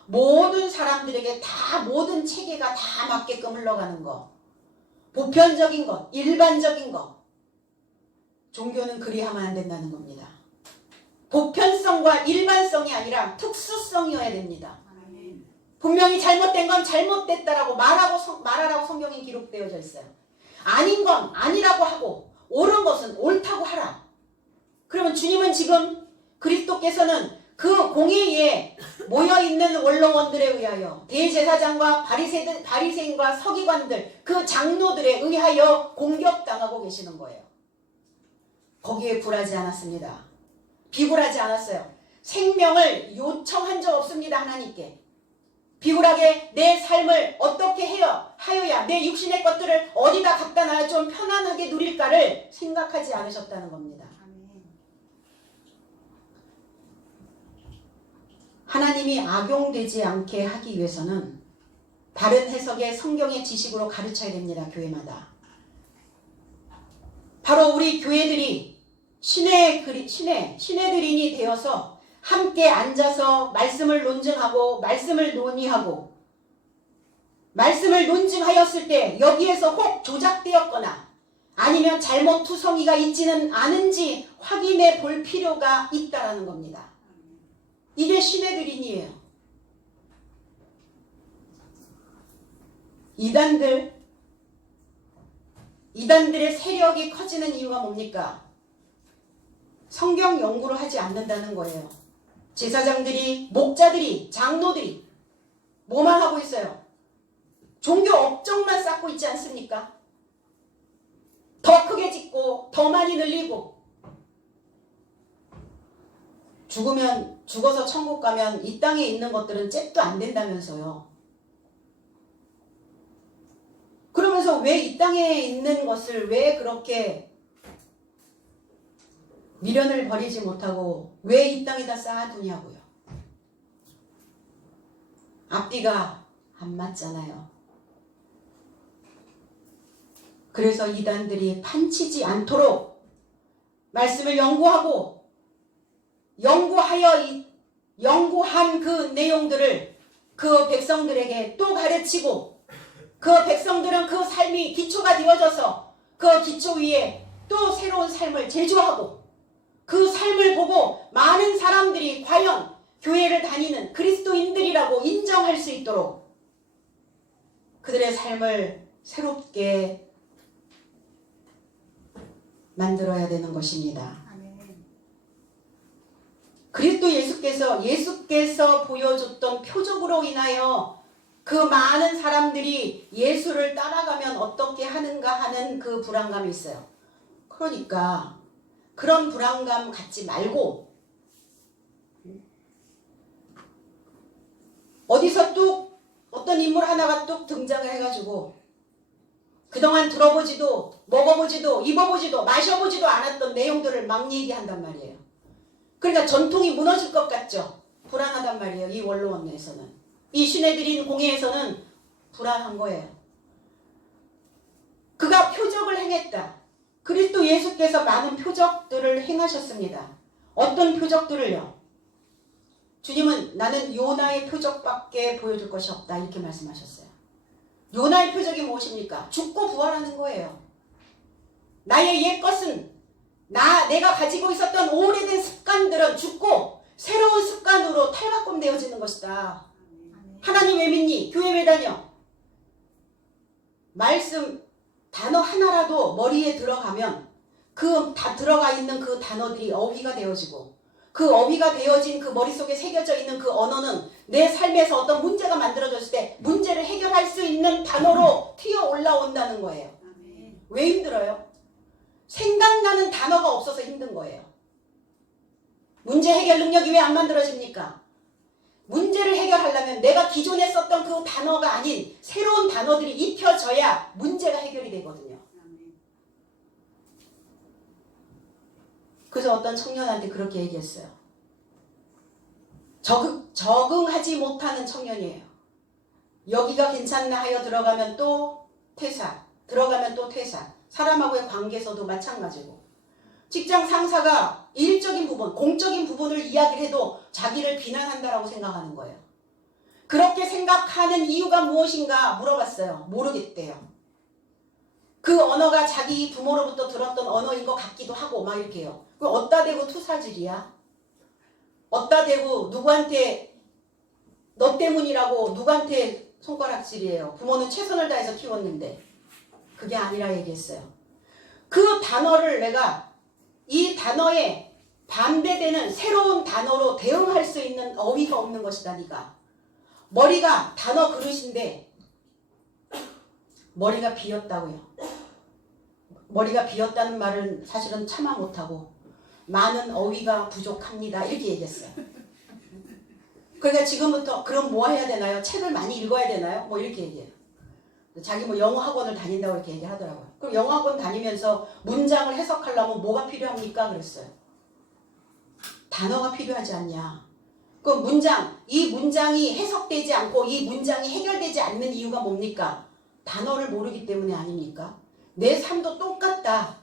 모든 사람들에게 다 모든 체계가 다 맞게끔 흘러가는 거. 보편적인 것, 일반적인 것. 종교는 그리하면 안 된다는 겁니다. 보편성과 일반성이 아니라 특수성이어야 됩니다. 분명히 잘못된 건 잘못됐다라고 말하라고 성경에 기록되어져 있어요. 아닌 건 아니라고 하고 옳은 것은 옳다고 하라. 그러면 주님은 지금 그리스도께서는 그 공회에 모여있는 원로원들에 의하여 대제사장과 바리새인과 서기관들 그 장로들에 의하여 공격당하고 계시는 거예요. 거기에 굴하지 않았습니다. 비굴하지 않았어요. 생명을 요청한 적 없습니다. 하나님께. 비굴하게 내 삶을 어떻게 하여야 내 육신의 것들을 어디다 갖다 놔야 좀 편안하게 누릴까를 생각하지 않으셨다는 겁니다. 하나님이 악용되지 않게 하기 위해서는 바른 해석의 성경의 지식으로 가르쳐야 됩니다. 교회마다. 바로 우리 교회들이 시내들인이 되어서 함께 앉아서 말씀을 논증하고 말씀을 논의하고 말씀을 논증하였을 때 여기에서 혹 조작되었거나 아니면 잘못 투성이가 있지는 않은지 확인해 볼 필요가 있다라는 겁니다. 이게 시내들인이에요. 이단들의 세력이 커지는 이유가 뭡니까? 성경 연구를 하지 않는다는 거예요. 제사장들이, 목자들이, 장로들이 뭐만 하고 있어요? 종교 업종만 쌓고 있지 않습니까? 더 크게 짓고 더 많이 늘리고, 죽어서 천국 가면 이 땅에 있는 것들은 잽도 안 된다면서요. 그러면서 왜 이 땅에 있는 것을 왜 그렇게 미련을 버리지 못하고 왜 이 땅에다 쌓아두냐고요. 앞뒤가 안 맞잖아요. 그래서 이단들이 판치지 않도록 말씀을 연구한 그 내용들을 그 백성들에게 또 가르치고, 그 백성들은 그 삶이 기초가 되어져서 그 기초 위에 또 새로운 삶을 제조하고, 그 삶을 보고 많은 사람들이 과연 교회를 다니는 그리스도인들이라고 인정할 수 있도록 그들의 삶을 새롭게 만들어야 되는 것입니다. 그리스도 예수께서 보여줬던 표적으로 인하여 그 많은 사람들이 예수를 따라가면 어떻게 하는가 하는 그 불안감이 있어요. 그러니까 그런 불안감 갖지 말고 어디서 뚝 어떤 인물 하나가 뚝 등장을 해가지고 그동안 들어보지도 먹어보지도 입어보지도 마셔보지도 않았던 내용들을 막 얘기한단 말이에요. 그러니까 전통이 무너질 것 같죠. 불안하단 말이에요. 이 원로원내에서는, 이 신의 드린 공예에서는 불안한 거예요. 그가 표적을 행했다. 그리스도 예수께서 많은 표적들을 행하셨습니다. 어떤 표적들을요? 주님은 나는 요나의 표적밖에 보여줄 것이 없다 이렇게 말씀하셨어요. 요나의 표적이 무엇입니까? 죽고 부활하는 거예요. 나의 옛것은 내가 가지고 있었던 오래된 습관들은 죽고 새로운 습관으로 탈바꿈되어지는 것이다. 하나님 왜 믿니? 교회 왜 다녀? 말씀 단어 하나라도 머리에 들어가면 그 다 들어가 있는 그 단어들이 어휘가 되어지고, 그 어휘가 되어진 그 머릿속에 새겨져 있는 그 언어는 내 삶에서 어떤 문제가 만들어졌을 때 문제를 해결할 수 있는 단어로 튀어 올라온다는 거예요. 왜 힘들어요? 생각나는 단어가 없어서 힘든 거예요. 문제 해결 능력이 왜 안 만들어집니까? 문제를 해결하려면 내가 기존에 썼던 그 단어가 아닌 새로운 단어들이 입혀져야 문제가 해결이 되거든요. 그래서 어떤 청년한테 그렇게 얘기했어요. 적응하지 못하는 청년이에요. 여기가 괜찮나 하여 들어가면 또 퇴사, 들어가면 또 퇴사. 사람하고의 관계에서도 마찬가지고, 직장 상사가 일적인 부분, 공적인 부분을 이야기를 해도 자기를 비난한다라고 생각하는 거예요. 그렇게 생각하는 이유가 무엇인가 물어봤어요. 모르겠대요. 그 언어가 자기 부모로부터 들었던 언어인 것 같기도 하고 막 이렇게 해요. 그럼 어디다 대고 투사질이야? 어디다 대고 누구한테 너 때문이라고 누구한테 손가락질이에요. 부모는 최선을 다해서 키웠는데. 그게 아니라 얘기했어요. 그 단어를 내가 이 단어에 반대되는 새로운 단어로 대응할 수 있는 어휘가 없는 것이다. 네가 머리가 단어 그릇인데 머리가 비었다고요. 머리가 비었다는 말은 사실은 참아 못하고 많은 어휘가 부족합니다 이렇게 얘기했어요. 그러니까 지금부터 그럼 뭐 해야 되나요? 책을 많이 읽어야 되나요? 뭐 이렇게 얘기해요. 자기 뭐 영어 학원을 다닌다고 이렇게 얘기하더라고요. 그럼 영어 학원 다니면서 문장을 해석하려면 뭐가 필요합니까? 그랬어요. 단어가 필요하지 않냐. 그 이 문장이 해석되지 않고 이 문장이 해결되지 않는 이유가 뭡니까? 단어를 모르기 때문에 아닙니까? 내 삶도 똑같다.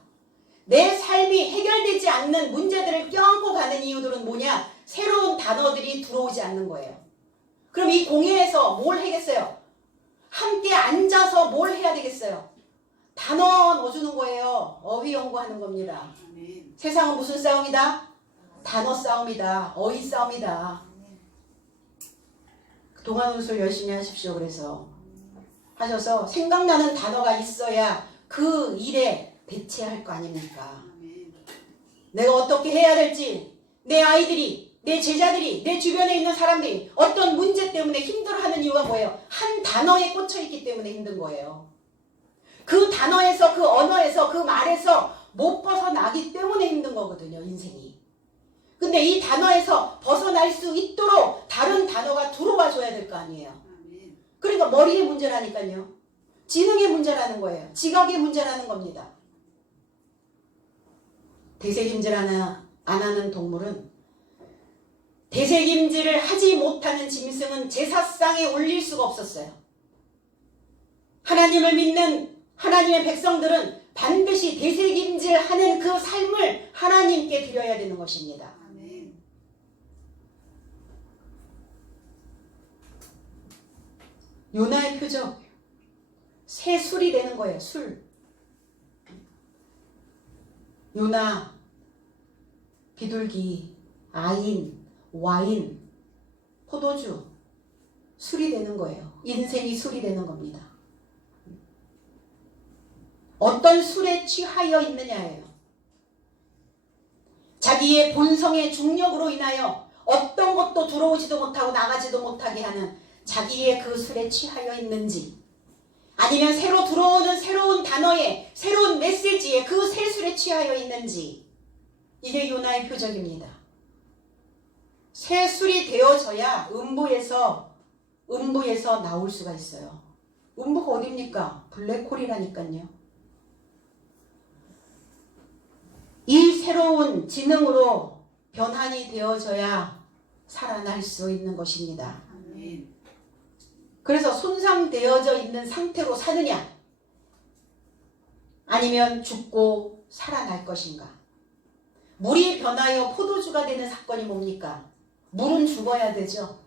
내 삶이 해결되지 않는 문제들을 껴안고 가는 이유들은 뭐냐? 새로운 단어들이 들어오지 않는 거예요. 그럼 이 공예에서 뭘 하겠어요? 함께 앉아서 뭘 해야 되겠어요? 단어 넣어주는 거예요. 어휘 연구하는 겁니다. 세상은 무슨 싸움이다? 단어 싸움이다. 어휘 싸움이다. 동안 운술 열심히 하십시오. 그래서 하셔서 생각나는 단어가 있어야 그 일에 대체할 거 아닙니까? 내가 어떻게 해야 될지, 내 아이들이, 내 제자들이, 내 주변에 있는 사람들이 어떤 문제 때문에 힘들어하는 이유가 뭐예요? 한 단어에 꽂혀있기 때문에 힘든 거예요. 그 단어에서, 그 언어에서, 그 말에서 못 벗어나기 때문에 힘든 거거든요, 인생이. 근데 이 단어에서 벗어날 수 있도록 다른 단어가 들어와 줘야 될 거 아니에요. 그러니까 머리의 문제라니까요. 지능의 문제라는 거예요. 지각의 문제라는 겁니다. 되새김질 안 하는 동물은, 되새김질을 하지 못하는 짐승은 제사상에 올릴 수가 없었어요. 하나님을 믿는 하나님의 백성들은 반드시 되새김질하는 그 삶을 하나님께 드려야 되는 것입니다. 요나의 표적, 새 술이 되는 거예요. 술. 요나, 비둘기, 아인, 와인, 포도주, 술이 되는 거예요. 인생이 술이 되는 겁니다. 어떤 술에 취하여 있느냐예요. 자기의 본성의 중력으로 인하여 어떤 것도 들어오지도 못하고 나가지도 못하게 하는 자기의 그 술에 취하여 있는지, 아니면 새로 들어오는 새로운 단어에, 새로운 메시지에 그 새 술에 취하여 있는지, 이게 요나의 표적입니다. 새 술이 되어져야 음부에서 나올 수가 있어요. 음부가 어딥니까? 블랙홀이라니까요. 이 새로운 지능으로 변환이 되어져야 살아날 수 있는 것입니다. 그래서 손상되어져 있는 상태로 사느냐, 아니면 죽고 살아날 것인가. 물이 변하여 포도주가 되는 사건이 뭡니까? 물은 죽어야 되죠.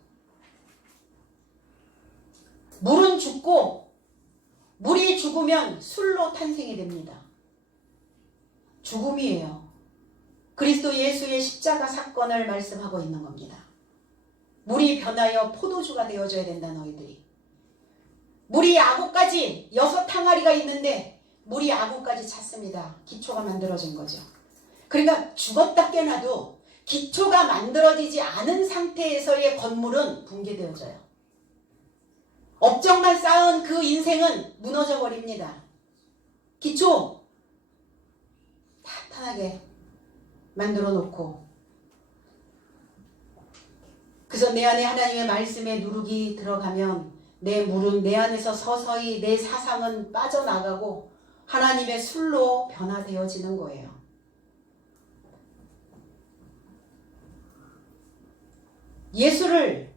물은 죽고, 물이 죽으면 술로 탄생이 됩니다. 죽음이에요. 그리스도 예수의 십자가 사건을 말씀하고 있는 겁니다. 물이 변하여 포도주가 되어줘야 된다, 너희들이. 물이 아구까지 6항아리가 있는데 물이 아구까지 찼습니다. 기초가 만들어진 거죠. 그러니까 죽었다 깨나도 기초가 만들어지지 않은 상태에서의 건물은 붕괴되어져요. 업적만 쌓은 그 인생은 무너져 버립니다. 기초 탄탄하게 만들어 놓고, 그래서 내 안에 하나님의 말씀에 누룩이 들어가면 내 물은 내 안에서 서서히 내 사상은 빠져나가고 하나님의 술로 변화되어지는 거예요. 예수를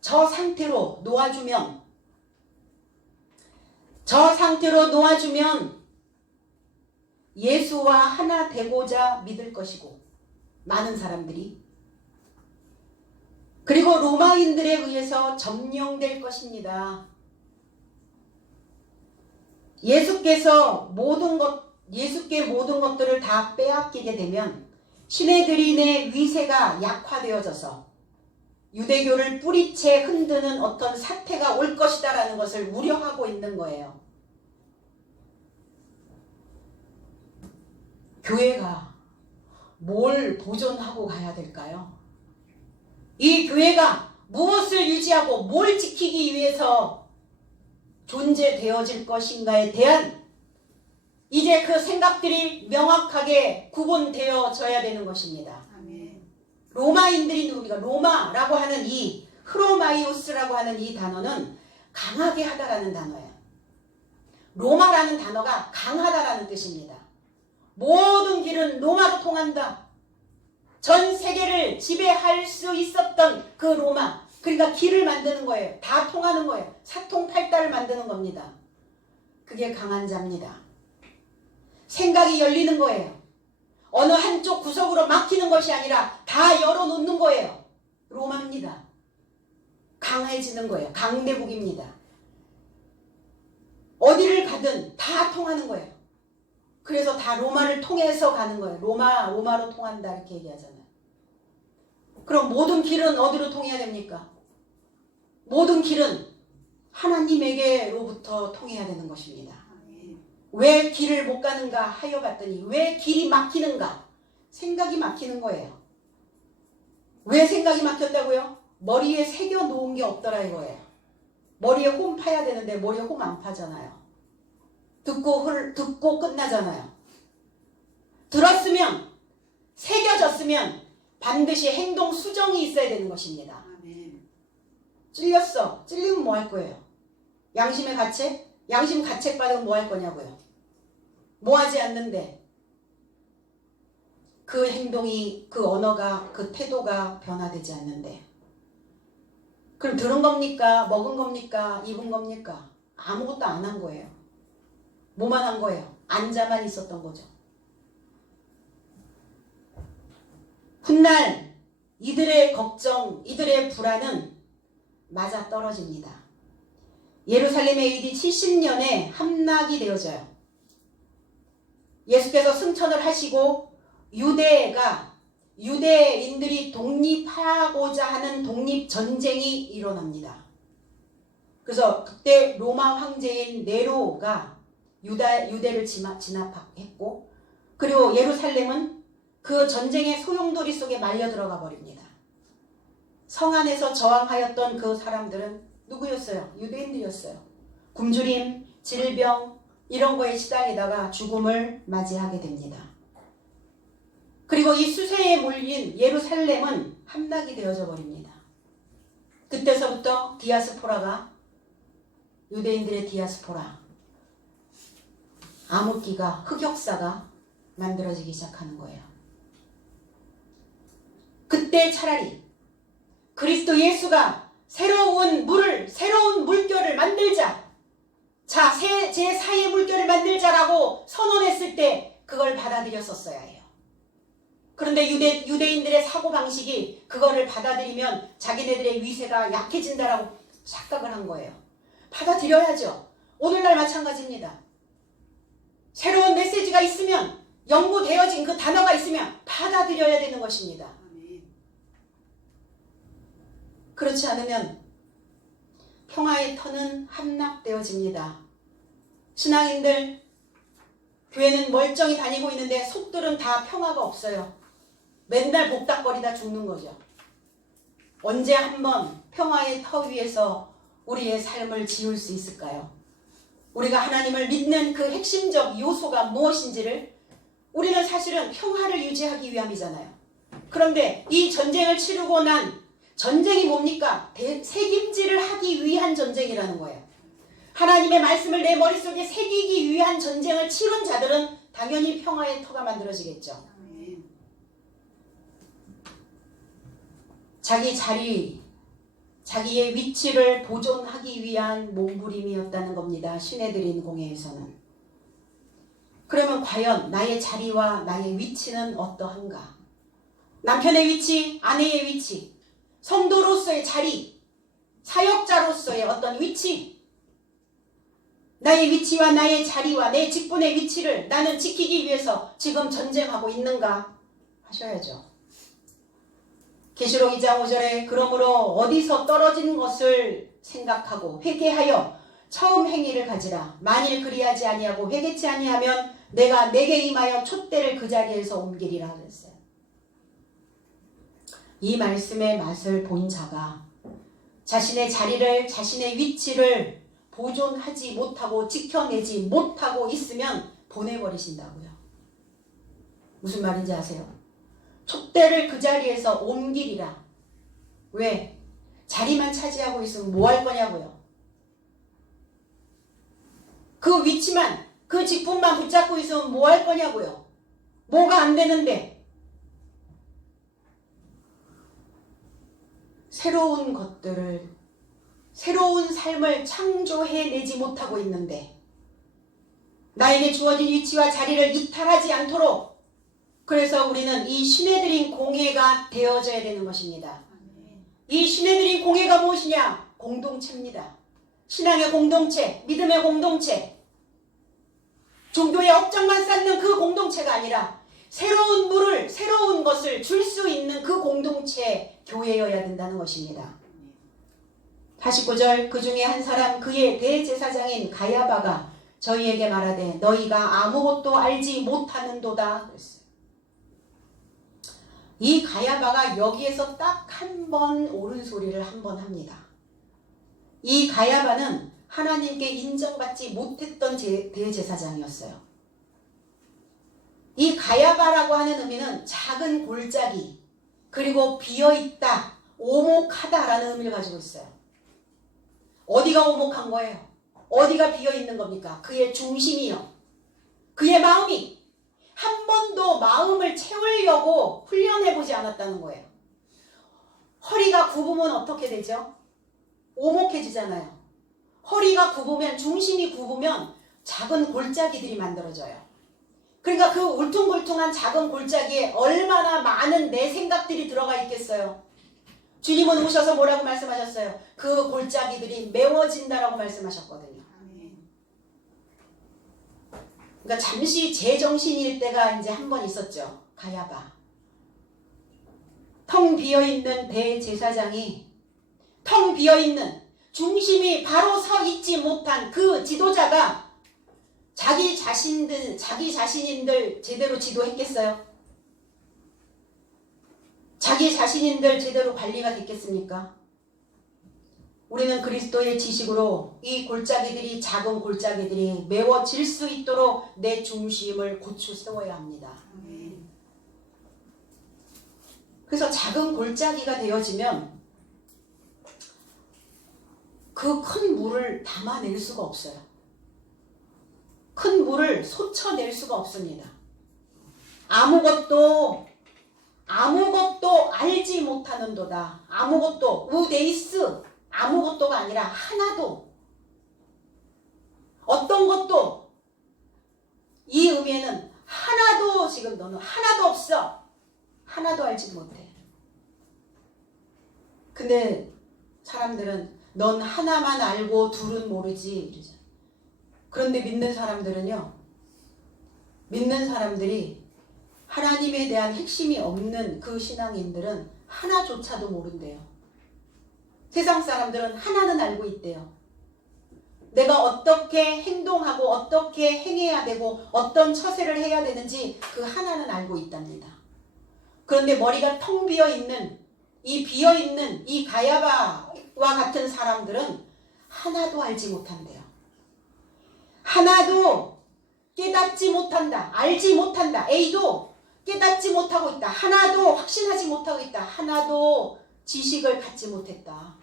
저 상태로 놓아주면 예수와 하나 되고자 믿을 것이고, 많은 사람들이, 그리고 로마인들에 의해서 점령될 것입니다. 예수께 모든 것들을 다 빼앗기게 되면 신해들인의 위세가 약화되어져서 유대교를 뿌리채 흔드는 어떤 사태가 올 것이다라는 것을 우려하고 있는 거예요. 교회가 뭘 보존하고 가야 될까요? 이 교회가 무엇을 유지하고 뭘 지키기 위해서 존재되어질 것인가에 대한 이제 그 생각들이 명확하게 구분되어져야 되는 것입니다. 아멘. 로마인들이 누굽니까? 로마라고 하는 이 흐로마이오스라고 하는 이 단어는 강하게 하다라는 단어예요. 로마라는 단어가 강하다라는 뜻입니다. 모든 길은 로마로 통한다. 전 세계를 지배할 수 있었던 그 로마, 그러니까 길을 만드는 거예요. 다 통하는 거예요. 사통팔달을 만드는 겁니다. 그게 강한 자입니다. 생각이 열리는 거예요. 어느 한쪽 구석으로 막히는 것이 아니라 다 열어놓는 거예요. 로마입니다. 강해지는 거예요. 강대국입니다. 어디를 가든 다 통하는 거예요. 그래서 다 로마를 통해서 가는 거예요. 로마로 통한다 이렇게 얘기하잖아요. 그럼 모든 길은 어디로 통해야 됩니까? 모든 길은 하나님에게로부터 통해야 되는 것입니다. 왜 길을 못 가는가 하여 봤더니 왜 길이 막히는가? 생각이 막히는 거예요. 왜 생각이 막혔다고요? 머리에 새겨 놓은 게 없더라 이거예요. 머리에 홈 파야 되는데 머리에 홈 안 파잖아요. 듣고 끝나잖아요. 들었으면, 새겨졌으면 반드시 행동 수정이 있어야 되는 것입니다. 찔렸어. 찔리면 뭐 할 거예요? 양심의 가책? 양심 가책 받으면 뭐 할 거냐고요? 뭐 하지 않는데 그 행동이, 그 언어가, 그 태도가 변화되지 않는데 그럼 들은 겁니까? 먹은 겁니까? 입은 겁니까? 아무것도 안 한 거예요. 뭐만 한 거예요? 앉아만 있었던 거죠. 훗날 이들의 걱정, 이들의 불안은 맞아 떨어집니다. 예루살렘의 AD 70년에 함락이 되어져요. 예수께서 승천을 하시고 유대인들이 독립하고자 하는 독립전쟁이 일어납니다. 그래서 그때 로마 황제인 네로가 유대를 진압했고 그리고 예루살렘은 그 전쟁의 소용돌이 속에 말려 들어가 버립니다. 성 안에서 저항하였던 그 사람들은 누구였어요? 유대인들이었어요. 굶주림, 질병 이런 거에 시달리다가 죽음을 맞이하게 됩니다. 그리고 이 수세에 몰린 예루살렘은 함락이 되어져 버립니다. 그때서부터 디아스포라가 유대인들의 디아스포라 암흑기가 흑역사가 만들어지기 시작하는 거예요. 그때 차라리 그리스도 예수가 새로운 물결을 만들자. 자, 제4의 물결을 만들자라고 선언했을 때 그걸 받아들였었어야 해요. 그런데 유대인들의 사고방식이 그거를 받아들이면 자기네들의 위세가 약해진다라고 착각을 한 거예요. 받아들여야죠. 오늘날 마찬가지입니다. 새로운 메시지가 있으면 연구되어진 그 단어가 있으면 받아들여야 되는 것입니다. 그렇지 않으면 평화의 터는 함락되어집니다. 신앙인들, 교회는 멀쩡히 다니고 있는데 속들은 다 평화가 없어요. 맨날 복닥거리다 죽는 거죠. 언제 한번 평화의 터 위에서 우리의 삶을 지을 수 있을까요? 우리가 하나님을 믿는 그 핵심적 요소가 무엇인지를 우리는 사실은 평화를 유지하기 위함이잖아요. 그런데 이 전쟁을 치르고 난 전쟁이 뭡니까? 새김질을 하기 위한 전쟁이라는 거예요. 하나님의 말씀을 내 머릿속에 새기기 위한 전쟁을 치른 자들은 당연히 평화의 터가 만들어지겠죠. 자기 자리, 자기의 위치를 보존하기 위한 몸부림이었다는 겁니다. 신에 드린 공예에서는. 그러면 과연 나의 자리와 나의 위치는 어떠한가? 남편의 위치, 아내의 위치, 성도로서의 자리, 사역자로서의 어떤 위치, 나의 위치와 나의 자리와 내 직분의 위치를 나는 지키기 위해서 지금 전쟁하고 있는가 하셔야죠. 계시록 2장 5절에 그러므로 어디서 떨어진 것을 생각하고 회개하여 처음 행위를 가지라. 만일 그리하지 아니하고 회개치 아니하면 내가 내게 임하여 촛대를 그 자리에서 옮기리라 그랬어요. 이 말씀의 맛을 본 자가 자신의 자리를, 자신의 위치를 보존하지 못하고 지켜내지 못하고 있으면 보내버리신다고요. 무슨 말인지 아세요? 촛대를 그 자리에서 옮기리라. 왜? 자리만 차지하고 있으면 뭐 할 거냐고요. 그 위치만, 그 직분만 붙잡고 있으면 뭐 할 거냐고요. 뭐가 안 되는데. 새로운 것들을, 새로운 삶을 창조해내지 못하고 있는데 나에게 주어진 위치와 자리를 이탈하지 않도록 그래서 우리는 이 신에 드린 공예가 되어져야 되는 것입니다. 이 신에 드린 공예가 무엇이냐? 공동체입니다. 신앙의 공동체, 믿음의 공동체, 종교의 업장만 쌓는 그 공동체가 아니라 새로운 물을, 새로운 것을 줄 수 있는 그 공동체 교회여야 된다는 것입니다. 49절 그 중에 한 사람 그의 대제사장인 가야바가 저희에게 말하되 너희가 아무것도 알지 못하는도다 그랬어요. 이 가야바가 여기에서 딱 한 번 옳은 소리를 한 번 합니다. 이 가야바는 하나님께 인정받지 못했던 대제사장이었어요. 이 가야바라고 하는 의미는 작은 골짜기, 그리고 비어있다, 오목하다라는 의미를 가지고 있어요. 어디가 오목한 거예요? 어디가 비어있는 겁니까? 그의 중심이요. 그의 마음이 한 번도 마음을 채우려고 훈련해보지 않았다는 거예요. 허리가 굽으면 어떻게 되죠? 오목해지잖아요. 허리가 굽으면, 중심이 굽으면 작은 골짜기들이 만들어져요. 그러니까 그 울퉁불퉁한 작은 골짜기에 얼마나 많은 내 생각들이 들어가 있겠어요. 주님은 오셔서 뭐라고 말씀하셨어요? 그 골짜기들이 메워진다라고 말씀하셨거든요. 그러니까 잠시 제정신일 때가 이제 한 번 있었죠. 가야바. 텅 비어있는 대제사장이, 텅 비어있는, 중심이 바로 서 있지 못한 그 지도자가 자기 자신인들 제대로 지도했겠어요? 자기 자신인들 제대로 관리가 됐겠습니까? 우리는 그리스도의 지식으로 이 골짜기들이, 작은 골짜기들이 메워질 수 있도록 내 중심을 고추 세워야 합니다. 그래서 작은 골짜기가 되어지면 그 큰 물을 담아낼 수가 없어요. 큰 물을 솟쳐낼 수가 없습니다. 아무것도 알지 못하는도다. 아무것도, 우데이스, 아무것도가 아니라 하나도, 어떤 것도, 이 의미에는 하나도, 지금 너는 하나도 없어. 하나도 알지 못해. 근데 사람들은 넌 하나만 알고 둘은 모르지 이러잖아. 그런데 믿는 사람들은요, 믿는 사람들이 하나님에 대한 핵심이 없는 그 신앙인들은 하나조차도 모른대요. 세상 사람들은 하나는 알고 있대요. 내가 어떻게 행동하고 어떻게 행해야 되고 어떤 처세를 해야 되는지 그 하나는 알고 있답니다. 그런데 머리가 텅 비어있는 이 가야바와 같은 사람들은 하나도 알지 못한대요. 하나도 깨닫지 못한다. 알지 못한다. A도 깨닫지 못하고 있다. 하나도 확신하지 못하고 있다. 하나도 지식을 갖지 못했다.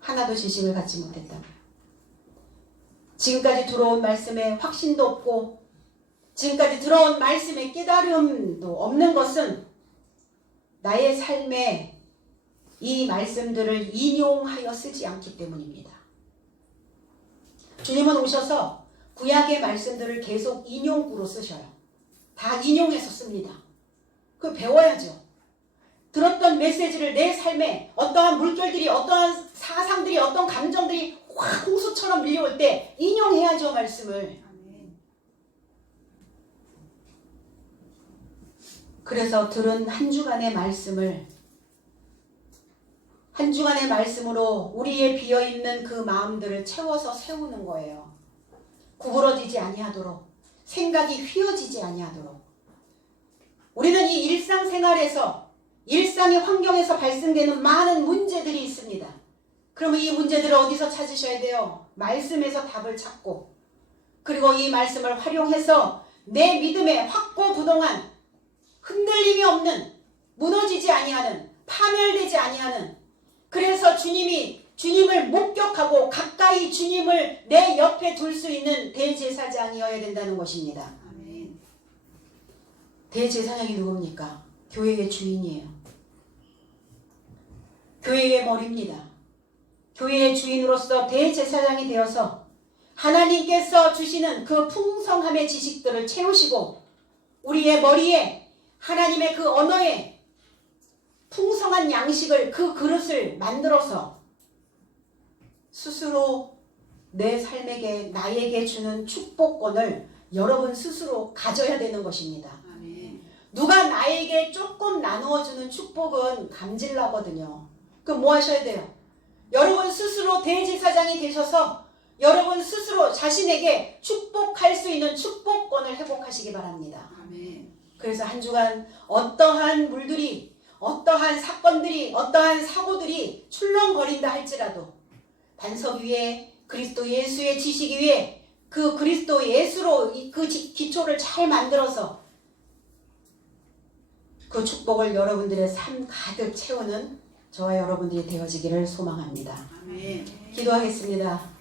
하나도 지식을 갖지 못했다. 지금까지 들어온 말씀에 확신도 없고 지금까지 들어온 말씀에 깨달음도 없는 것은 나의 삶에 이 말씀들을 인용하여 쓰지 않기 때문입니다. 주님은 오셔서 구약의 말씀들을 계속 인용구로 쓰셔요. 다 인용해서 씁니다. 그걸 배워야죠. 들었던 메시지를 내 삶에 어떠한 물결들이, 어떠한 사상들이, 어떤 감정들이 확 홍수처럼 밀려올 때 인용해야죠, 말씀을. 그래서 들은 한 주간의 말씀을, 한 주간의 말씀으로 우리의 비어있는 그 마음들을 채워서 세우는 거예요. 구부러지지 아니하도록, 생각이 휘어지지 아니하도록. 우리는 이 일상생활에서, 일상의 환경에서 발생되는 많은 문제들이 있습니다. 그러면 이 문제들을 어디서 찾으셔야 돼요? 말씀에서 답을 찾고, 그리고 이 말씀을 활용해서 내 믿음의 확고부동한, 흔들림이 없는, 무너지지 아니하는, 파멸되지 아니하는, 그래서 주님을 목격하고 가까이 주님을 내 옆에 둘 수 있는 대제사장이어야 된다는 것입니다. 아멘. 대제사장이 누굽니까? 교회의 주인이에요. 교회의 머리입니다. 교회의 주인으로서 대제사장이 되어서 하나님께서 주시는 그 풍성함의 지식들을 채우시고 우리의 머리에 하나님의 그 언어에 풍성한 양식을, 그 그릇을 만들어서 스스로 내 삶에게, 나에게 주는 축복권을 여러분 스스로 가져야 되는 것입니다. 아멘. 누가 나에게 조금 나누어주는 축복은 감질나거든요. 그럼 뭐 하셔야 돼요? 여러분 스스로 대제사장이 되셔서 여러분 스스로 자신에게 축복할 수 있는 축복권을 회복하시기 바랍니다. 아멘. 그래서 한 주간 어떠한 물들이, 어떠한 사건들이, 어떠한 사고들이 출렁거린다 할지라도 반석 위에 그리스도 예수의 지식 위에 그 그리스도 예수로 그 기초를 잘 만들어서 그 축복을 여러분들의 삶 가득 채우는 저와 여러분들이 되어지기를 소망합니다. 아멘. 기도하겠습니다.